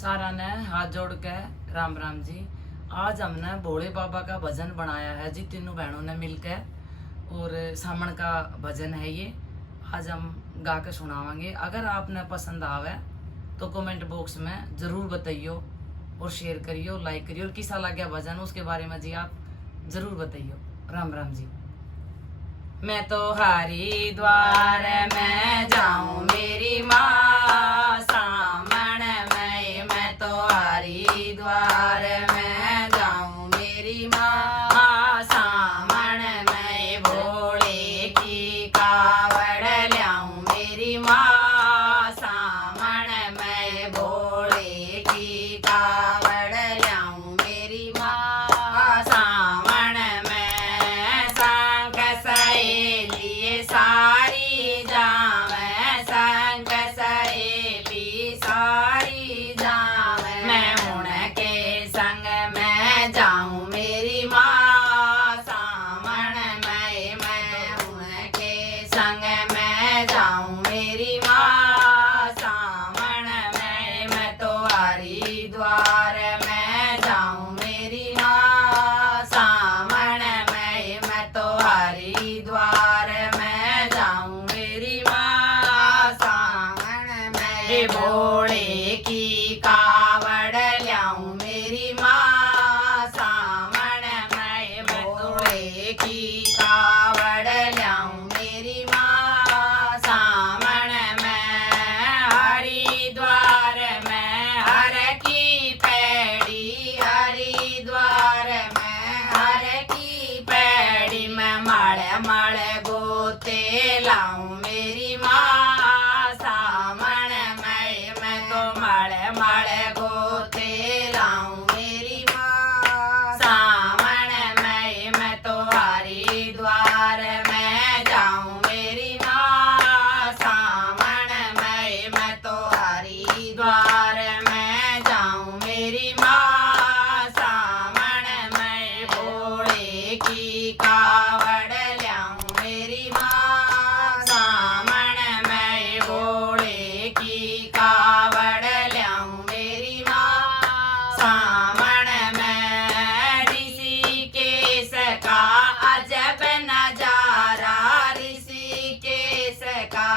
सारा ने हाथ जोड़ के राम राम जी। आज हमने भोले बाबा का भजन बनाया है जी, तीनों बहनों ने मिलकर। और सामन का भजन है ये। आज हम गा के सुनावांगे। अगर आपने पसंद आवे तो कमेंट बॉक्स में ज़रूर बताइयो और शेयर करियो, लाइक करियो। और किसा लग गया भजन उसके बारे में जी आप ज़रूर बताइयो। राम राम जी। मैं तो हरिद्वार में जाऊं मेरी माँ सामन में, मैं तो हरिद्वार में जाऊं मेरी माँ सामन में, भोले की कावड़ ल्याऊं मेरी माँ सामन में, भोले की कावड़ ल्याऊं मेरी माँ सामन में। संग सहेली सारी जावे, संग सहेली सारी जावे, मैं उनके संग में जाऊं मेरी माँ सामन में, मैं उनके संग में जाऊं मेरी माँ सामन में। मैं तो हरिद्वार में जाऊं मेरी माँ सामन में, मैं तो हरिद्वार में जाऊं मेरी माँ सामन में, भोले की कावड़ ल्याऊं मेरी माँ सामन में, भोले की कावड़ ल्याऊं मेरी माँ सामन में। हरिद्वार में हर की पैड़ी, हरिद्वार में हर की पैड़ी, मैं माड़े माड़े गोते लाऊं मेरी माँ सामन में, मैं तो माड़े माड़े गोते लाऊं मेरी माँ सामन में, मैं तो हरिद्वार में जाऊं मेरी माँ सामन में, मैं तो हरिद्वार में जाऊं मेरी माँ सामन में, भोले की कावड़ ल्याऊं मेरी माँ सामन में, भोले की कावड़ ल्याऊं मेरी माँ सामन में। ऋषिकेश का अजब नजारा, ऋषिकेश का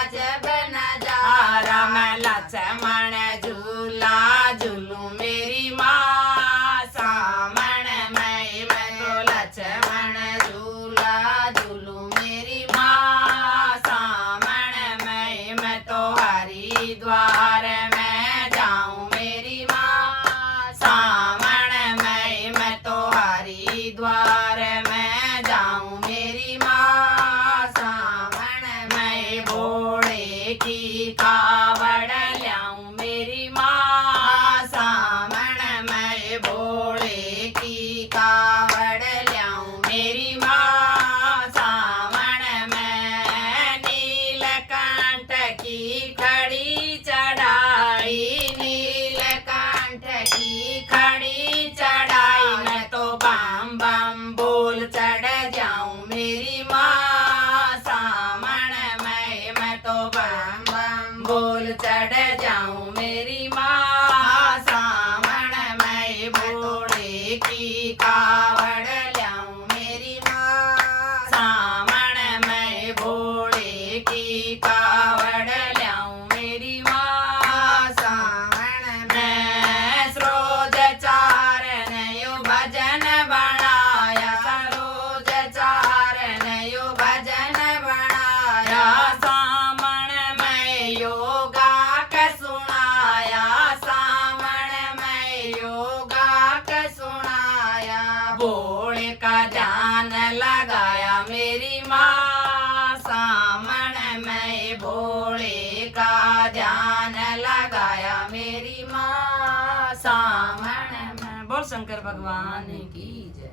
अजब नजारा, मैं लक्ष्मण झूला झूलूं मेरी माँ सामन में, मैं तो लक्ष्मण झूला झूलूं मेरी माँ सामन में, मैं तो हरिद्वार में जाऊं मेरी माँ सामन में, मैं तो हरिद्वार में जाऊं मेरी माँ सामन में, भोले की कावड़ ल्याऊं मेरी माँ सामन में, भोले की कावड़ ल्याऊं मेरी माँ सामन में। नीलकंठ की खड़ी चढ़ाई, नीलकंठ की खड़ी चढ़ाई, मैं तो बम बम बोल चढ़ जाऊं मेरी माँ सामन में, मैं तो बम बम बोल चढ़ जाऊं मेरी माँ सामन में, भोले की कावड़ ल्याऊं मेरी माँ सामन में, भोले की कावड़ ल्याऊं मेरी माँ सामन में। सरोज चारण यो भजन बनाया, सरोज चारण यो भजन बनाया, सामन में योगा के सुनाया, सामन में योगा के सुनाया, भोले का ध्यान लगाया मेरी माँ सामन में, भोले का ध्यान लगाया मेरी माँ सामन में। बोल शंकर भगवान की जय।